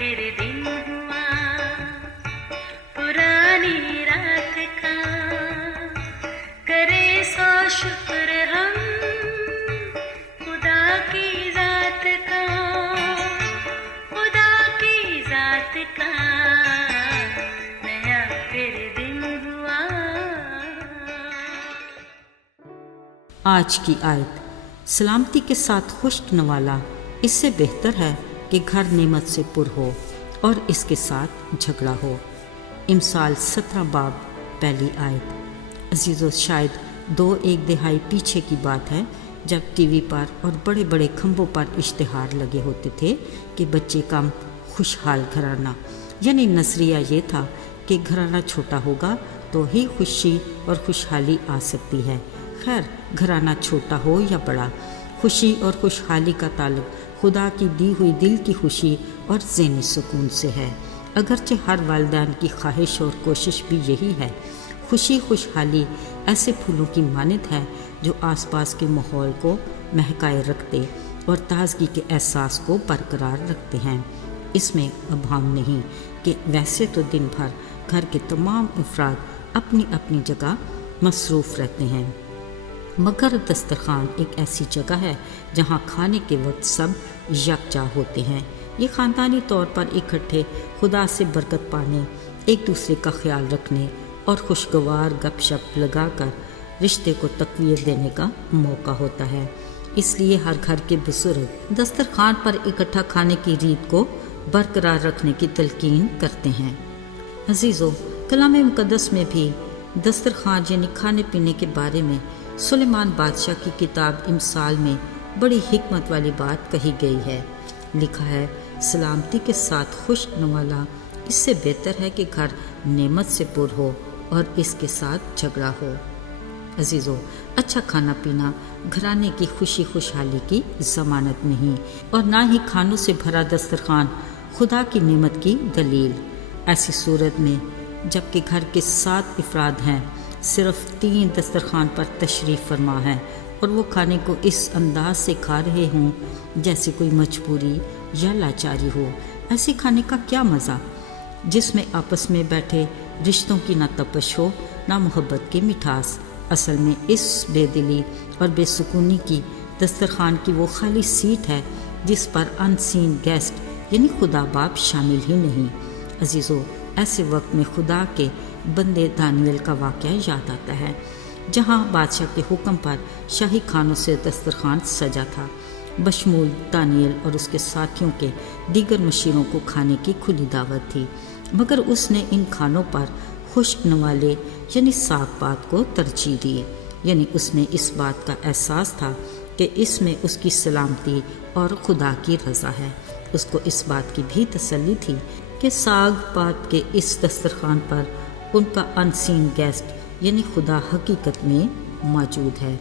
फिर दिन हुआ पुरानी रात का, करे सो शुक्र हम खुदा की जात का, खुदा की जात का, नया फिर दिन हुआ। आज की आयत, सलामती के साथ खुशनवाला इससे बेहतर है कि घर नेमत से पुर हो और इसके साथ झगड़ा हो। इमसाल 17 बाब पहली आयत। अजीज़ों, शायद 2-1 दहाई पीछे की बात है जब टीवी पर और बड़े बड़े खंभों पर इश्तिहार लगे होते थे कि बच्चे का खुशहाल घराना, यानी नज़रिया ये था कि घराना छोटा होगा तो ही खुशी और खुशहाली आ सकती है। खैर, घराना छोटा हो या बड़ा, खुशी और खुशहाली का ताल्लुक खुदा की दी हुई दिल की खुशी और ज़हनी सुकून से है। अगरचे हर वालिदैन की ख्वाहिश और कोशिश भी यही है। खुशी खुशहाली ऐसे फूलों की मानद है जो आसपास के माहौल को महकाए रखते और ताजगी के एहसास को बरकरार रखते हैं। इसमें अभाम नहीं कि वैसे तो दिन भर घर के तमाम अफराद अपनी अपनी जगह मसरूफ़ रहते हैं, मगर दस्तरखान एक ऐसी जगह है जहाँ खाने के वक्त सब यकजा होते हैं। ये ख़ानदानी तौर पर इकट्ठे खुदा से बरकत पाने, एक दूसरे का ख्याल रखने और खुशगवार गपशप लगाकर रिश्ते को तक़वियत देने का मौका होता है। इसलिए हर घर के बुजुर्ग दस्तरखान पर इकट्ठा खाने की रीत को बरकरार रखने की तलकीन करते हैं। अजीज़ों, कलाम मुक़द्दस में भी दस्तरखान यानी खाने पीने के बारे में सुलेमान बादशाह की किताब इमसाल में बड़ी हिकमत वाली बात कही गई है। लिखा है, सलामती के साथ खुशनवाला इससे बेहतर है कि घर नेमत से पुर हो और इसके साथ झगड़ा हो। अजीज़ों, अच्छा खाना पीना घराने की खुशी खुशहाली की ज़मानत नहीं और ना ही खानों से भरा दस्तरखान खुदा की नेमत की दलील। ऐसी सूरत में जबकि घर के 7 अफराद हैं, सिर्फ 3 दस्तरखान पर तशरीफ़ फरमा है और वो खाने को इस अंदाज से खा रहे हों जैसे कोई मजबूरी या लाचारी हो। ऐसे खाने का क्या मज़ा जिसमें आपस में बैठे रिश्तों की ना तपश हो ना मोहब्बत की मिठास। असल में इस बेदिली और बेसुकूनी की दस्तरखान की वो खाली सीट है जिस पर अनसीन गेस्ट यानी खुदा बाप शामिल ही नहीं। अजीज़ों, ऐसे वक्त में खुदा के बंदे दानियल का वाक़या याद आता है, जहाँ बादशाह के हुक्म पर शाही खानों से दस्तरखान सजा था। बशमूल दानियल और उसके साथियों के दीगर मशीरों को खाने की खुली दावत थी, मगर उसने इन खानों पर खुशनवाले यानी साग पात को तरजीह दी। यानी उसने इस बात का एहसास था कि इसमें उसकी सलामती और खुदा की रज़ा है। उसको इस बात की भी तसल्ली थी कि साग पात के इस दस्तरखान पर उनका अनसीन गेस्ट यानी खुदा हकीकत में मौजूद है।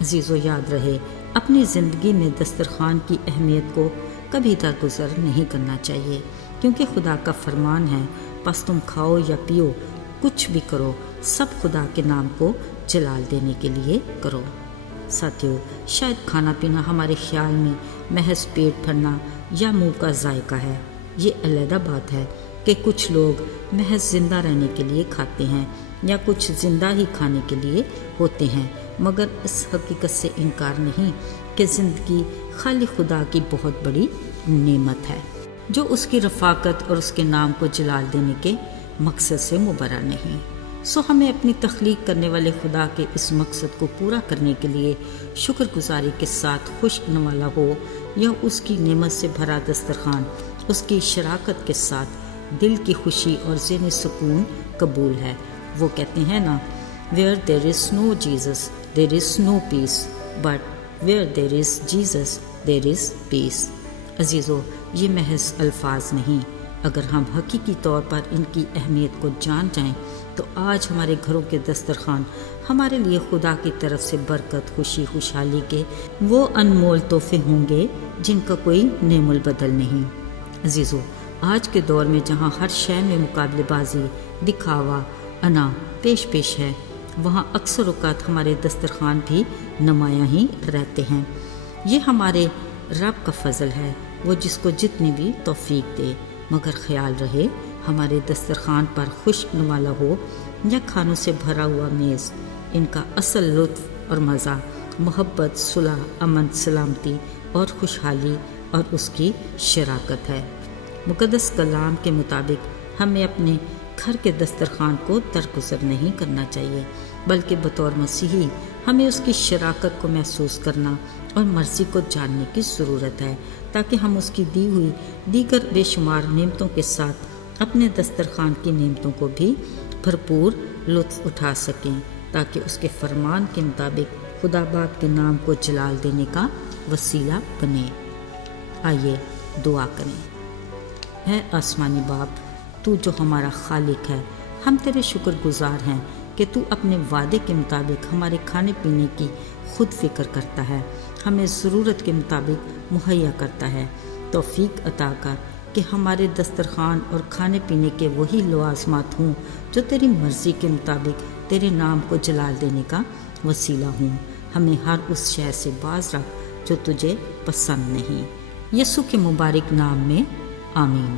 अजीज़ों, याद रहे, अपनी ज़िंदगी में दस्तरखान की अहमियत को कभी दरगुजर नहीं करना चाहिए, क्योंकि खुदा का फरमान है, बस तुम खाओ या पियो, कुछ भी करो, सब खुदा के नाम को जलाल देने के लिए करो। साथियों, शायद खाना पीना हमारे ख्याल में महज पेट भरना या मुंह का जायका है। ये अलग बात है कि कुछ लोग महज ज़िंदा रहने के लिए खाते हैं या कुछ ज़िंदा ही खाने के लिए होते हैं, मगर इस हकीकत से इनकार नहीं कि ज़िंदगी खाली खुदा की बहुत बड़ी नेमत है, जो उसकी रफ़ाकत और उसके नाम को जलाल देने के मकसद से मुबर्रा नहीं। सो हमें अपनी तख्लीक करने वाले खुदा के इस मकसद को पूरा करने के लिए शुक्रगुजारी के साथ खुशनवाला हो या उसकी नेमत से भरा दस्तरखान उसकी शराकत के साथ दिल की खुशी और ज़हनी सुकून कबूल है। वो कहते हैं ना, where there is no Jesus there is no peace, but where there is Jesus there is peace. अजीज़ों, ये महज अल्फाज नहीं, अगर हम हकीकी तौर पर इनकी अहमियत को जान जाएं तो आज हमारे घरों के दस्तरखान हमारे लिए खुदा की तरफ से बरकत, खुशी, खुशहाली के वो अनमोल तोहफे होंगे जिनका कोई नेमुल बदल नहीं। अजीज़ों, आज के दौर में जहाँ हर शय में मुकाबलेबाजी, दिखावा, अना पेश है, वहाँ अक्सर औक़ात हमारे दस्तरखान भी नुमायाँ ही रहते हैं। ये हमारे रब का फ़ज़ल है, वो जिसको जितनी भी तौफ़ीक दे। مگر خیال رہے ہمارے دسترخوان پر خشک نوالا ہو یا کھانوں سے بھرا ہوا میز، ان کا اصل لطف اور مزہ محبت، صلح، امن، سلامتی اور خوشحالی اور اس کی شراکت ہے۔ مقدس کلام کے مطابق ہمیں اپنے گھر کے دسترخوان کو درگزر نہیں کرنا چاہیے، بلکہ بطور مسیحی ہمیں اس کی شراکت کو محسوس کرنا اور مرضی کو جاننے کی ضرورت ہے، تاکہ ہم اس کی دی ہوئی دیگر بے شمار نعمتوں کے ساتھ اپنے دسترخوان کی نعمتوں کو بھی بھرپور لطف اٹھا سکیں، تاکہ اس کے فرمان کے مطابق خدا باپ کے نام کو جلال دینے کا وسیلہ بنے۔ آئیے دعا کریں۔ اے آسمانی باپ، تو جو ہمارا خالق ہے، ہم تیرے شکر گزار ہیں کہ تو اپنے وعدے کے مطابق ہمارے کھانے پینے کی خود فکر کرتا ہے، ہمیں ضرورت کے مطابق مہیا کرتا ہے۔ توفیق عطا کر کہ ہمارے دسترخوان اور کھانے پینے کے وہی لوازمات ہوں جو تیری مرضی کے مطابق تیرے نام کو جلال دینے کا وسیلہ ہوں۔ ہمیں ہر اس شے سے باز رکھ جو تجھے پسند نہیں۔ یسوع کے مبارک نام میں آمین۔